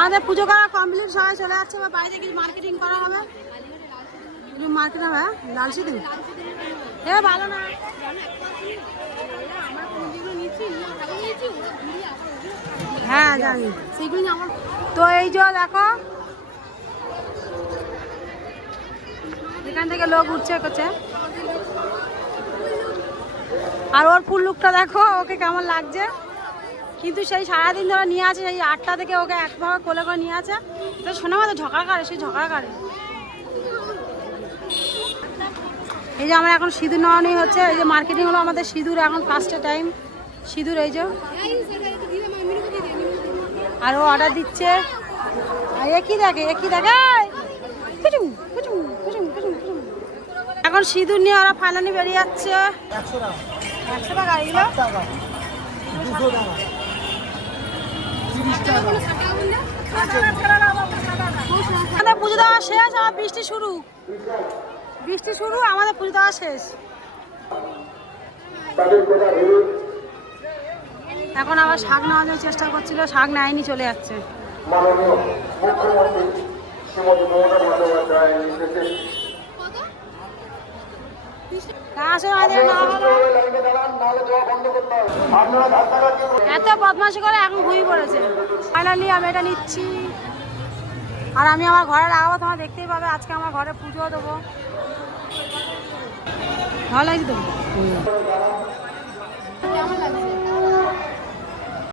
আমাদের পুজো করা কমপ্লিট, সবাই চলে যাচ্ছে, বা বাইরে কিছু মার্কেটিং করা হবে। মার্কেট হবে লাল সিঁদুর, এ ভালো না। হ্যাঁ জানি সেইগুলো আমার। তো এই যে দেখো এখান থেকে লোক উঠছে করছে, আর ওর ফুল লুকটা দেখো ওকে কেমন লাগছে। কিন্তু সেই সারাদিন ধরে নিয়ে আছে, সেই 8টা থেকে ওকে একভাবে কোলে করে নিয়ে আছে। তো শোনা মতো ঝগড়া করে, সেই ঝগড়া করে। এই যে আমরা এখন সিঁদুর নেওয়ানি হচ্ছে, এই যে মার্কেটিং হলো আমাদের সিঁদুর, এখন ফার্স্টে টাইম সিঁদুর। এই যে আর ও অর্ডার দিচ্ছে, একই দেখে এখন সিঁদুর নিয়ে ওরা ফাইনালি বেরিয়ে যাচ্ছে। 100 টাকা এগুলো, আমাদের পুজো দেওয়া শেষ, আর বৃষ্টি শুরু, আমাদের পুজো দেওয়া শেষ। এখন আবার শাক নেওয়ার জন্য চেষ্টা করছিল, শাক নেয়নি, চলে যাচ্ছে। এত বদমাশি করে এখন ঘুমিয়ে পড়েছে। ফাইনালি আমি এটা নিচ্ছি, আর আমি আমার ঘরে লাগাবো, তোমরা দেখতেই পাবে। আজকে আমার ঘরে পুজো দেবো, ভালো লাগছে তো। কেমন লাগছে?